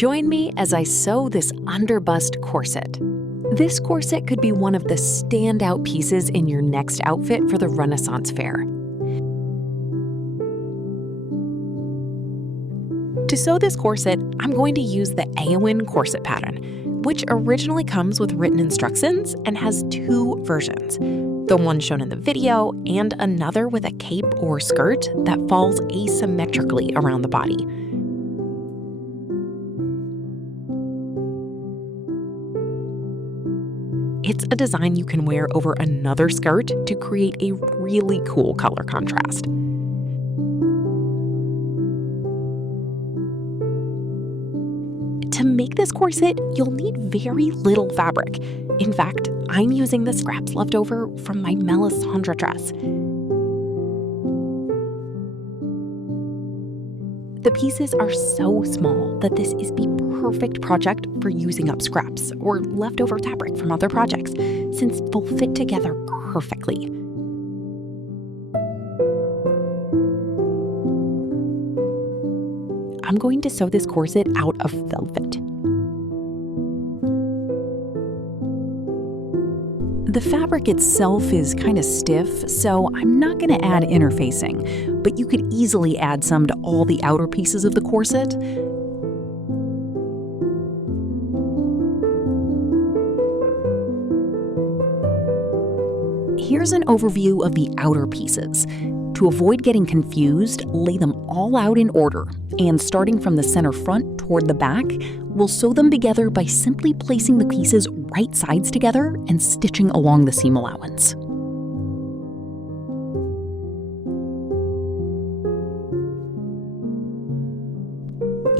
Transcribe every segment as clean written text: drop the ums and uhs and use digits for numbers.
Join me as I sew this underbust corset. This corset could be one of the standout pieces in your next outfit for the Renaissance Fair. To sew this corset, I'm going to use the Eowyn corset pattern, which originally comes with written instructions and has two versions. The one shown in the video and another with a cape or skirt that falls asymmetrically around the body. It's a design you can wear over another skirt to create a really cool color contrast. To make this corset, you'll need very little fabric. In fact, I'm using the scraps left over from my Melisandre dress. The pieces are so small that this is the perfect project for using up scraps or leftover fabric from other projects, since they'll fit together perfectly. I'm going to sew this corset out of velvet. The fabric itself is kind of stiff, so I'm not going to add interfacing, but you could easily add some to all the outer pieces of the corset. Here's an overview of the outer pieces. To avoid getting confused, lay them all out in order, and starting from the center front toward the back, we'll sew them together by simply placing the pieces right sides together and stitching along the seam allowance.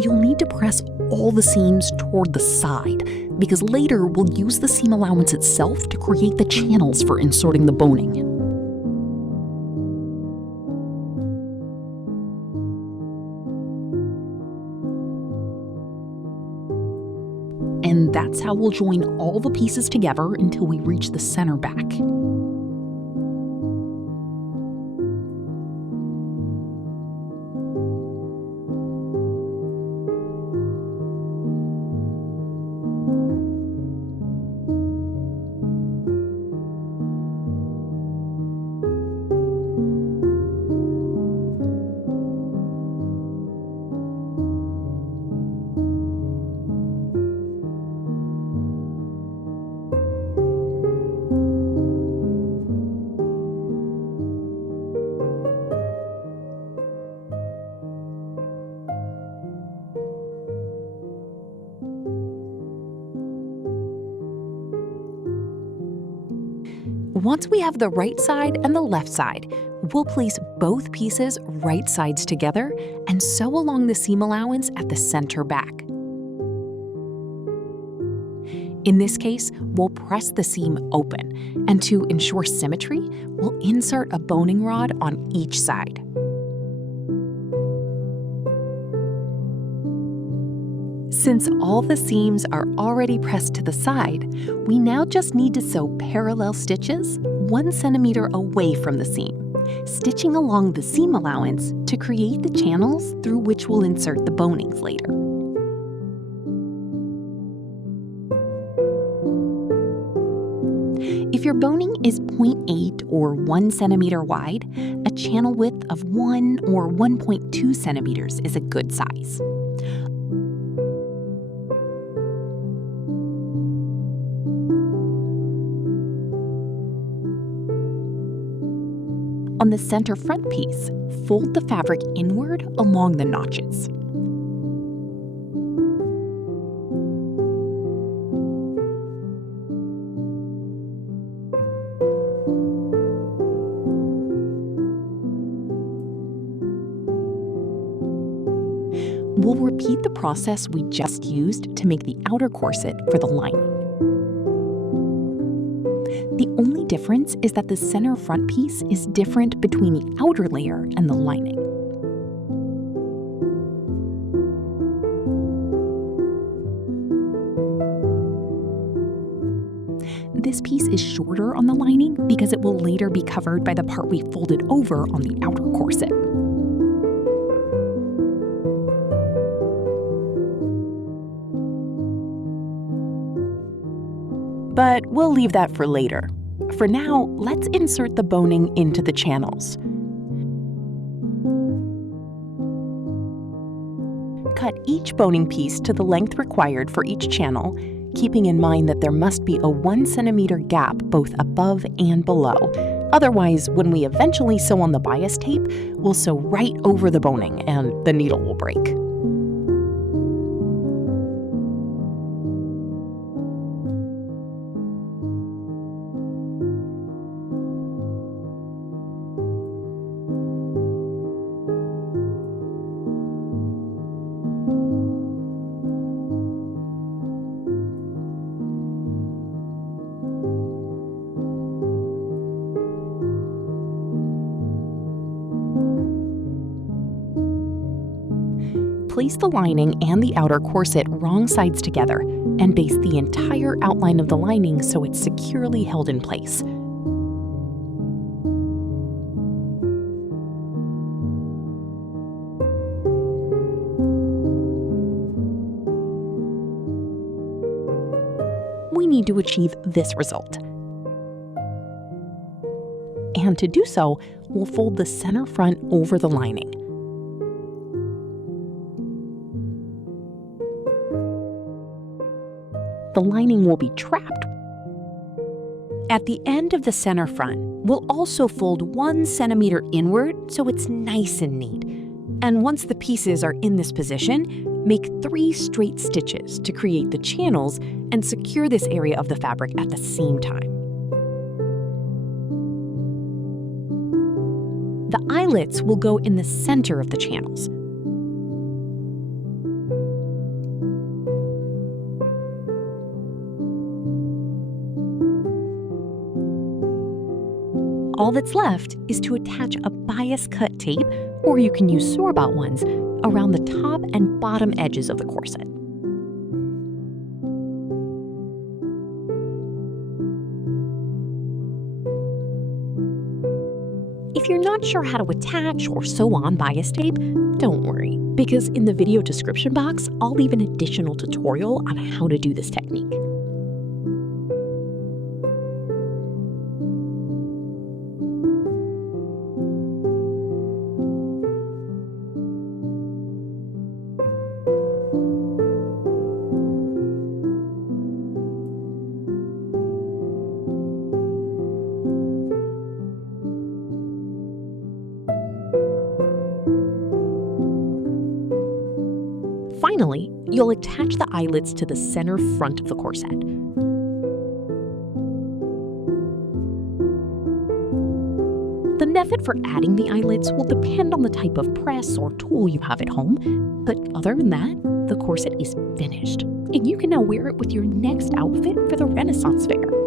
You'll need to press all the seams toward the side, because later we'll use the seam allowance itself to create the channels for inserting the boning. And that's how we'll join all the pieces together until we reach the center back. Once we have the right side and the left side, we'll place both pieces right sides together and sew along the seam allowance at the center back. In this case, we'll press the seam open, and to ensure symmetry, we'll insert a boning rod on each side. Since all the seams are already pressed to the side, we now just need to sew parallel stitches 1 centimeter away from the seam, stitching along the seam allowance to create the channels through which we'll insert the bonings later. If your boning is 0.8 or 1 centimeter wide, a channel width of 1 or 1.2 centimeters is a good size. On the center front piece, fold the fabric inward along the notches. We'll repeat the process we just used to make the outer corset for the lining. The only difference is that the center front piece is different between the outer layer and the lining. This piece is shorter on the lining because it will later be covered by the part we folded over on the outer corset. but we'll leave that for later. For now, let's insert the boning into the channels. Cut each boning piece to the length required for each channel, keeping in mind that there must be a 1 centimeter gap both above and below. Otherwise, when we eventually sew on the bias tape, we'll sew right over the boning and the needle will break. Place the lining and the outer corset wrong sides together and base the entire outline of the lining so it's securely held in place. We need to achieve this result. And to do so, we'll fold the center front over the lining. The lining will be trapped. At the end of the center front, we'll also fold 1 centimeter inward so it's nice and neat. And once the pieces are in this position, make 3 straight stitches to create the channels and secure this area of the fabric at the same time. The eyelets will go in the center of the channels. All that's left is to attach a bias cut tape, or you can use store-bought ones, around the top and bottom edges of the corset. If you're not sure how to attach or sew on bias tape, don't worry, because in the video description box, I'll leave an additional tutorial on how to do this technique. Finally, you'll attach the eyelets to the center front of the corset. The method for adding the eyelets will depend on the type of press or tool you have at home, but other than that, the corset is finished, and you can now wear it with your next outfit for the Renaissance Fair.